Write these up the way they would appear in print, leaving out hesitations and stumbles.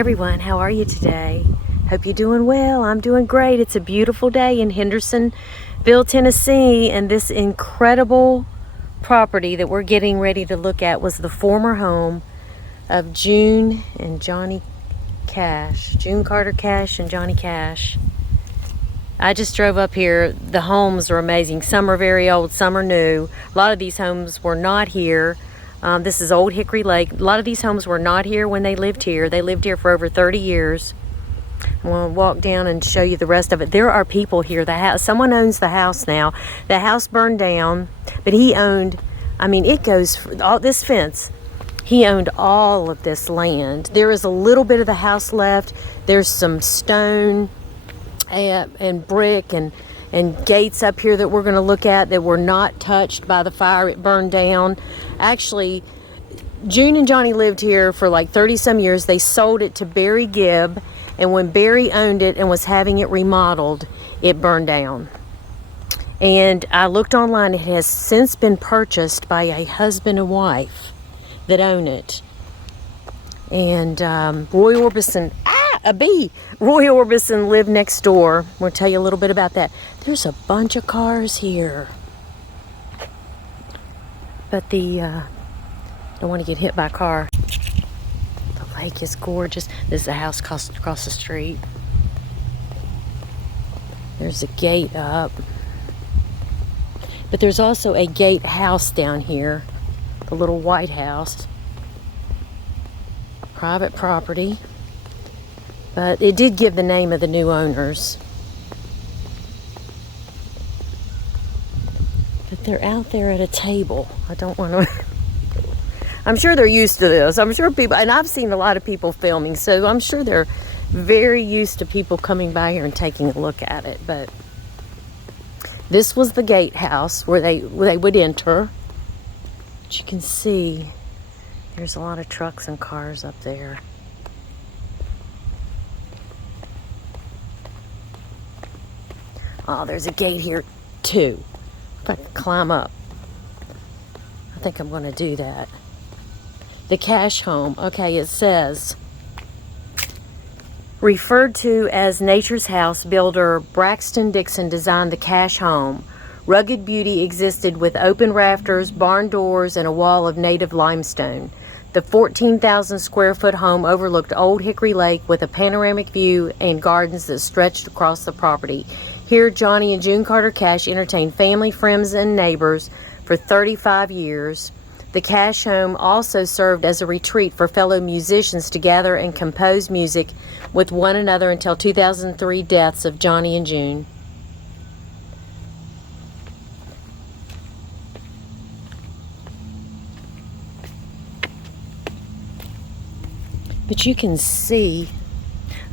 everyone, how are you today? Hope you're doing well. I'm doing great. It's a beautiful day in Hendersonville, Tennessee, and this incredible property that we're getting ready to look at was the former home of June and Johnny Cash. June Carter Cash and Johnny Cash. I just drove up here. The homes are amazing. Some are very old, some are new. A lot of these homes were not here. This is Old Hickory Lake. A lot of these homes were not here when they lived here. They lived here for over 30 years. I'm going to walk down and show you the rest of it. There are people here. Someone owns the house now. The house burned down, but he owned, it goes for all this fence. He owned all of this land. There is a little bit of the house left. There's some stone and brick and gates up here that we're going to look at that were not touched by the fire. It burned down. Actually, June and Johnny lived here for like 30 some years. They sold it to Barry Gibb, and when Barry owned it and was having it remodeled, it burned down. And I looked online. It has since been purchased by a husband and wife that own it. And Roy Orbison, Roy Orbison lived next door. We'll tell you a little bit about that. There's a bunch of cars here. But don't want to get hit by a car. The lake is gorgeous. This is a house across the street. There's a gate up. But there's also a gate house down here. The little white house. Private property. But it did give the name of the new owners. But they're out there at a table. I don't want to... I'm sure they're used to this. I'm sure people... And I've seen a lot of people filming, so I'm sure they're very used to people coming by here and taking a look at it. But this was the gatehouse where they would enter. But you can see there's a lot of trucks and cars up there. Oh, there's a gate here too. If I can climb up. I think I'm going to do that. The Cash home. Okay, it says, referred to as Nature's House, builder Braxton Dixon designed the Cash home. Rugged beauty existed with open rafters, barn doors, and a wall of native limestone. The 14,000 square foot home overlooked Old Hickory Lake with a panoramic view and gardens that stretched across the property. Here, Johnny and June Carter Cash entertained family, friends, and neighbors for 35 years. The Cash home also served as a retreat for fellow musicians to gather and compose music with one another until 2003 deaths of Johnny and June. But you can see,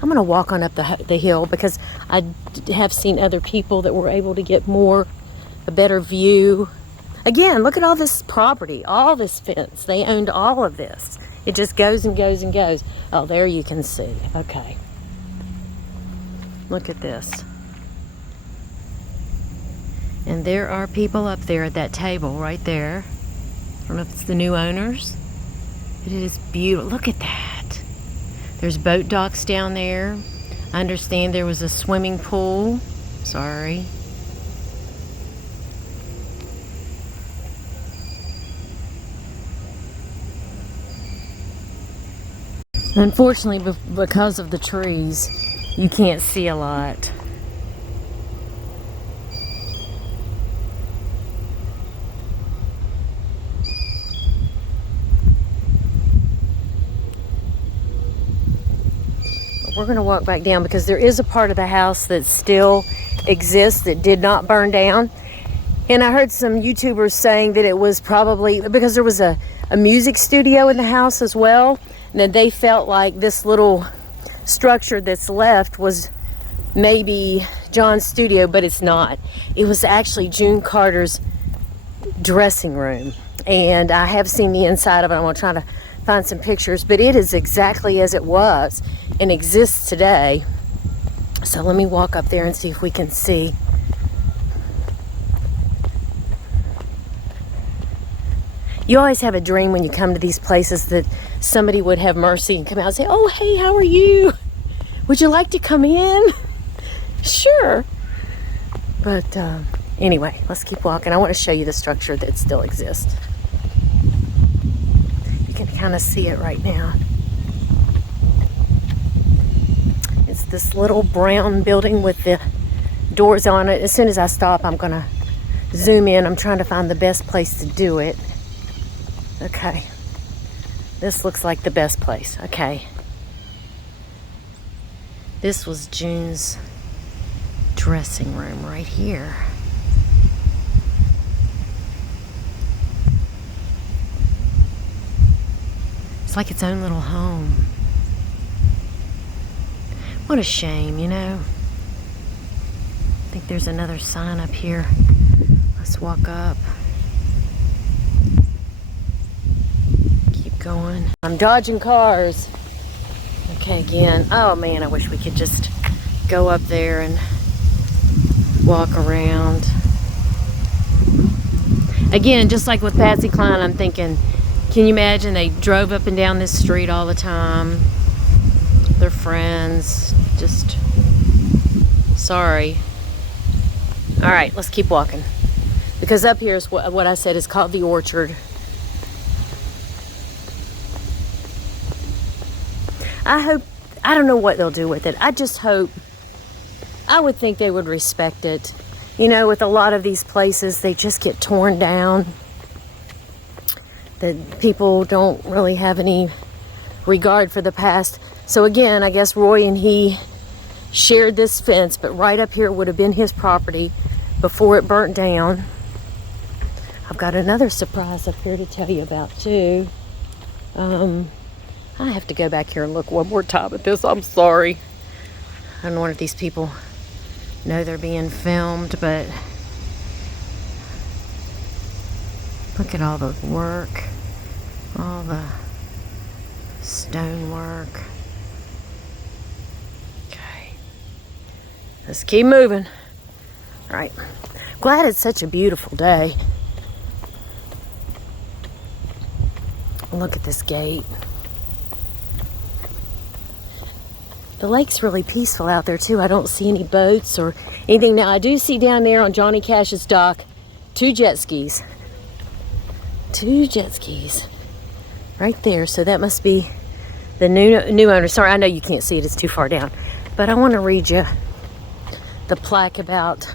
I'm going to walk on up the hill because I have seen other people that were able to get a better view. Again, look at all this property, all this fence. They owned all of this. It just goes and goes and goes. Oh, there you can see. Okay. Look at this. And there are people up there at that table right there. I don't know if it's the new owners. But it is beautiful. Look at that. There's boat docks down there. I understand there was a swimming pool. Sorry. Unfortunately, because of the trees, you can't see a lot. We're going to walk back down because there is a part of the house that still exists that did not burn down. And I heard some YouTubers saying that it was probably because there was a music studio in the house as well. And that they felt like this little structure that's left was maybe John's studio, but it's not. It was actually June Carter's dressing room. And I have seen the inside of it. I'm going to try to find some pictures, but it is exactly as it was and exists today. So let me walk up there and see if we can see. You always have a dream when you come to these places that somebody would have mercy and come out and say, oh, hey, how are you? Would you like to come in? Sure. But anyway, let's keep walking. I want to show you the structure that still exists. You can kind of see it right now. It's this little brown building with the doors on it. As soon as I stop, I'm going to zoom in. I'm trying to find the best place to do it. Okay. This looks like the best place. Okay. This was June's dressing room right here. It's like its own little home. What a shame, you know. I think there's another sign up here. Let's walk up. Keep going. I'm dodging cars. Okay, again. Oh man, I wish we could just go up there and walk around. Again, just like with Patsy Cline, I'm thinking, can you imagine they drove up and down this street all the time? They're friends. Just sorry. All right, let's keep walking. Because up here is what I said is called the Orchard. I don't know what they'll do with it. I just hope, I would think they would respect it. You know, with a lot of these places, they just get torn down. That people don't really have any regard for the past. So again, I guess Roy and he shared this fence, but right up here would have been his property before it burnt down. I've got another surprise up here to tell you about too. I have to go back here and look one more time at this. I'm sorry. I don't know if these people know they're being filmed, but look at all the work, all the stonework. Okay, let's keep moving. All right, glad it's such a beautiful day. Look at this gate. The lake's really peaceful out there too. I don't see any boats or anything. Now I do see down there on Johnny Cash's dock 2 jet skis. 2 jet skis right there. So that must be the new owner. Sorry, I know you can't see it. It's too far down. But I want to read you the plaque about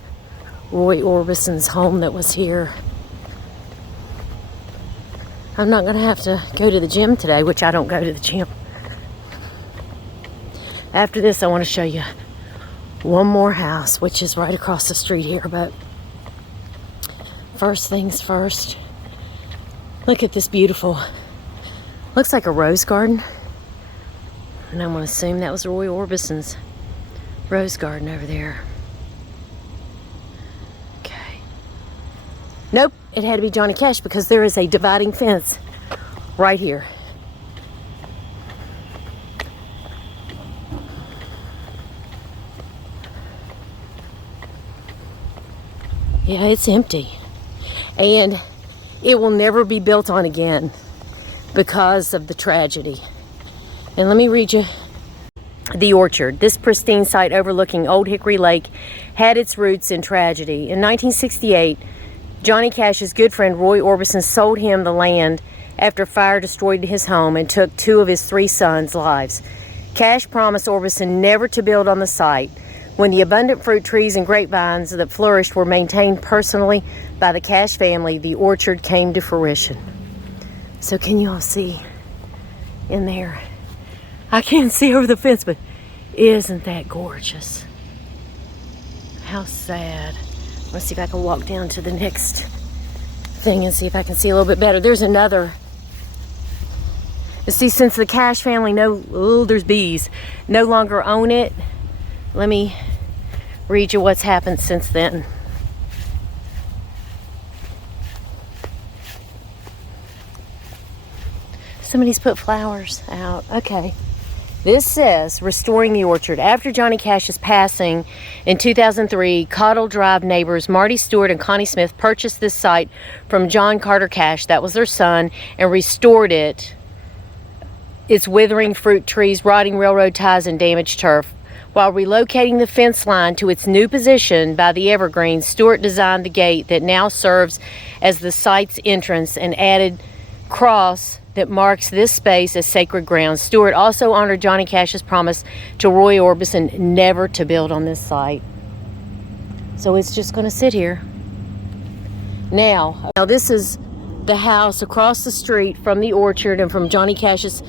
Roy Orbison's home that was here. I'm not going to have to go to the gym today, which I don't go to the gym. After this, I want to show you one more house, which is right across the street here. But first things first, look at this beautiful, looks like a rose garden. And I'm going to assume that was Roy Orbison's rose garden over there. Okay. Nope, it had to be Johnny Cash because there is a dividing fence right here. Yeah, it's empty. And it will never be built on again because of the tragedy. And let me read you the Orchard. This pristine site overlooking Old Hickory Lake had its roots in tragedy. In 1968, Johnny Cash's good friend Roy Orbison sold him the land after fire destroyed his home and took 2 of his 3 sons' lives. Cash promised Orbison never to build on the site. When the abundant fruit trees and grapevines that flourished were maintained personally by the Cash family, the orchard came to fruition. So can you all see in there? I can't see over the fence, but isn't that gorgeous? How sad. Let's see if I can walk down to the next thing and see if I can see a little bit better. There's another. You see, since the Cash family there's bees, no longer own it, let me read you what's happened since then. Somebody's put flowers out. Okay. This says, restoring the orchard. After Johnny Cash's passing in 2003, Cottle Drive neighbors Marty Stewart and Connie Smith purchased this site from John Carter Cash, that was their son, and restored it. Its withering fruit trees, rotting railroad ties, and damaged turf. While relocating the fence line to its new position by the evergreens, Stewart designed the gate that now serves as the site's entrance and added cross that marks this space as sacred ground. Stewart also honored Johnny Cash's promise to Roy Orbison never to build on this site. So it's just going to sit here. Now this is the house across the street from the orchard and from Johnny Cash's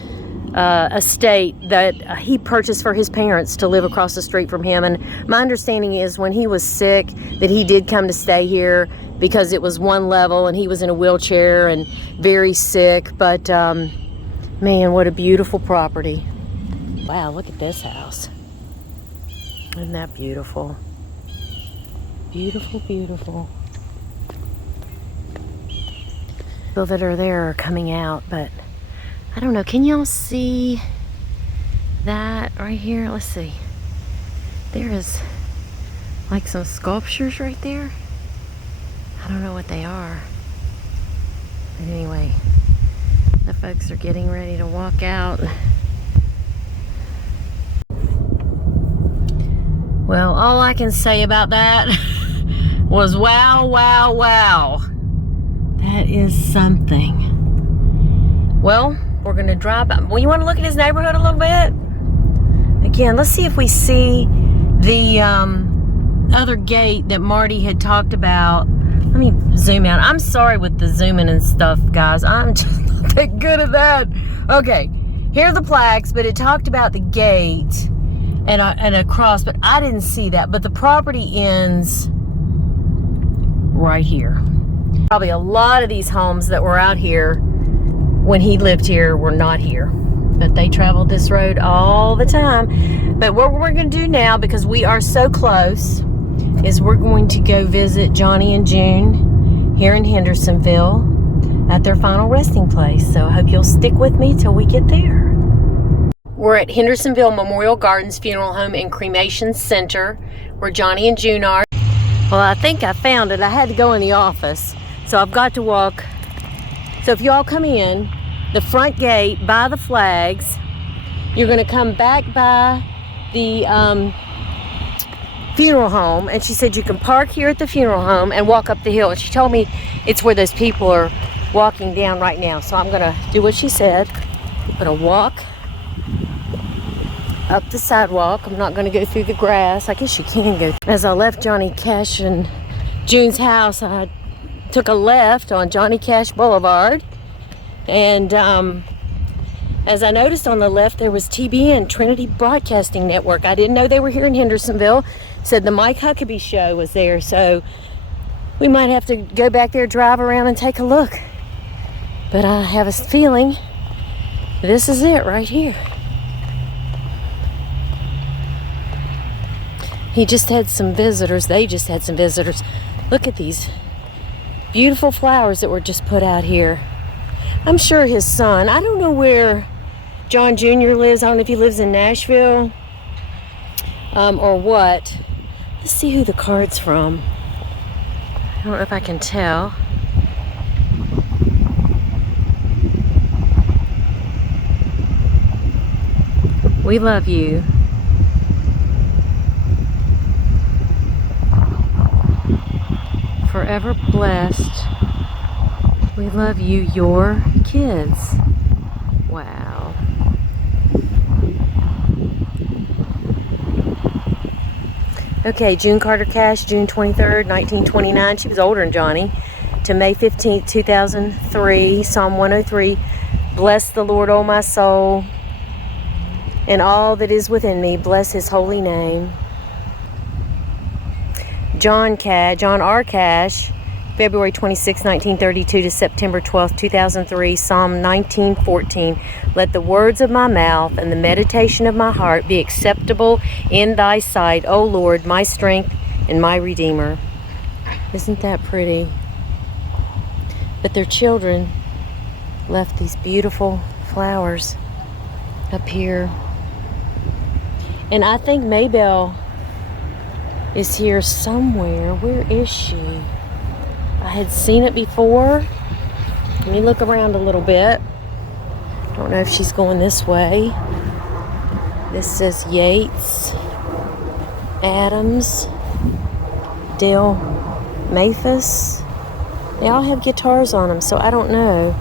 estate that he purchased for his parents to live across the street from him. And my understanding is when he was sick that he did come to stay here because it was one level and he was in a wheelchair and very sick. But man, what a beautiful property. Wow, look at this house. Isn't that beautiful? Beautiful, beautiful. People that are there are coming out, but I don't know. Can y'all see that right here? Let's see. There is like some sculptures right there. I don't know what they are. But anyway, the folks are getting ready to walk out. Well, all I can say about that was wow, wow, wow. That is something. Well, we're gonna drive by. Well, you want to look at his neighborhood a little bit? Again, let's see if we see the other gate that Marty had talked about. Let me zoom out. I'm sorry with the zooming and stuff, guys. I'm just not that good at that. Okay, here are the plaques, but it talked about the gate and a cross, but I didn't see that. But the property ends right here. Probably a lot of these homes that were out here when he lived here were not here, but they traveled this road all the time. But what we're going to do now, because we are so close, is we're going to go visit Johnny and June here in Hendersonville at their final resting place. So I hope you'll stick with me till we get there. We're at Hendersonville Memorial Gardens Funeral Home and Cremation Center, where Johnny and June are. Well, I think I found it. I had to go in the office, so I've got to walk. So if y'all come in the front gate by the flags, you're going to come back by the funeral home, and she said you can park here at the funeral home and walk up the hill. And she told me it's where those people are walking down right now. So I'm going to do what she said. I'm going to walk up the sidewalk. I'm not going to go through the grass. I guess you can go. As I left Johnny Cash and June's house, I took a left on Johnny Cash Boulevard, and as I noticed on the left there was TBN, Trinity Broadcasting Network. I didn't know they were here in Hendersonville. Said the Mike Huckabee show was there, so we might have to go back there, drive around and take a look. But I have a feeling this is it right here. He just had some visitors. They just had some visitors. Look at these beautiful flowers that were just put out here. I'm sure his son, I don't know where John Jr. lives. I don't know if he lives in Nashville or what. Let's see who the card's from. I don't know if I can tell. We love you. Forever blessed. We love you, your kids. Wow. Okay, June Carter Cash, June 23rd, 1929. She was older than Johnny. To May 15th, 2003. Psalm 103. Bless the Lord, O my soul, and all that is within me. Bless his holy name. John R. Cash, February 26, 1932 to September 12, 2003, Psalm 19:14. Let the words of my mouth and the meditation of my heart be acceptable in thy sight, O Lord, my strength and my Redeemer. Isn't that pretty? But their children left these beautiful flowers up here And I think Maybelle is here somewhere. Where is she? I had seen it before. Let me look around a little bit. Don't know if she's going this way. This says Yates, Adams, Dale Mathis. They all have guitars on them, so I don't know.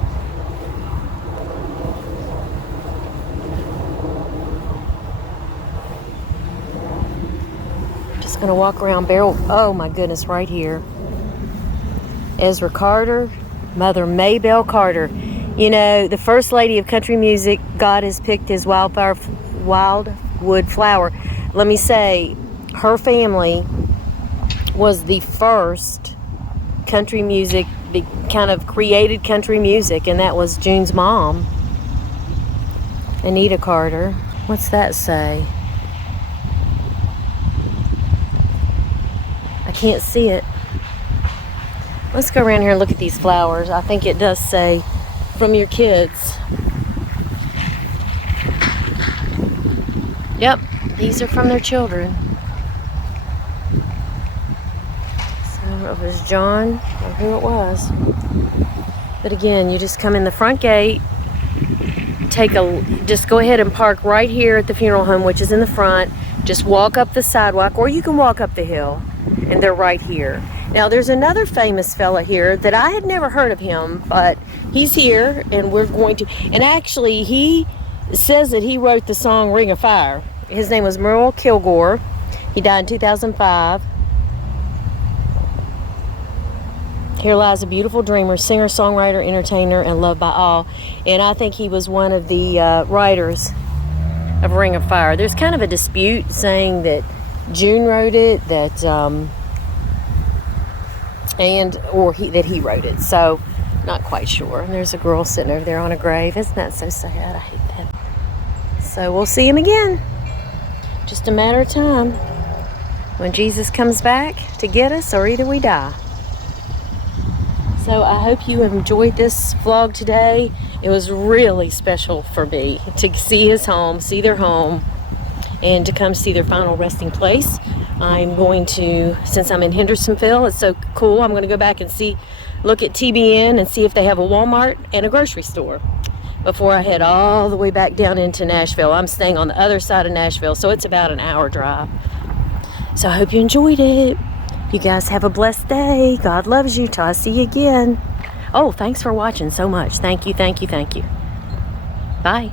Just gonna walk around Beryl. Oh my goodness, right here. Ezra Carter, Mother Maybelle Carter. You know, the first lady of country music, God has picked his wildwood flower. Let me say, her family was the first country music, kind of created country music, and that was June's mom, Anita Carter. What's that say? I can't see it. Let's go around here and look at these flowers. I think it does say, from your kids. Yep, these are from their children. So it was John, or who it was. But again, you just come in the front gate, just go ahead and park right here at the funeral home, which is in the front. Just walk up the sidewalk, or you can walk up the hill, and they're right here. Now, there's another famous fella here that I had never heard of him, but he's here, and we're going to... And actually, he says that he wrote the song Ring of Fire. His name was Merle Kilgore. He died in 2005. Here lies a beautiful dreamer, singer, songwriter, entertainer, and loved by all. And I think he was one of the writers of Ring of Fire. There's kind of a dispute saying that June wrote it, that... that he wrote it, so not quite sure. And there's a girl sitting over there on a grave. Isn't that so sad? I hate that. So we'll see him again. Just a matter of time when Jesus comes back to get us, or either we die. So I hope you enjoyed this vlog today. It was really special for me to see his home, see their home, and to come see their final resting place. I'm going to, since I'm in Hendersonville, it's so cool, I'm going to go back and look at TBN and see if they have a Walmart and a grocery store before I head all the way back down into Nashville. I'm staying on the other side of Nashville, so it's about an hour drive. So I hope you enjoyed it. You guys have a blessed day. God loves you. Till I see you again. Oh, thanks for watching so much. Thank you, thank you, thank you. Bye.